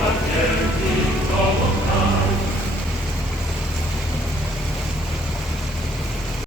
Amen.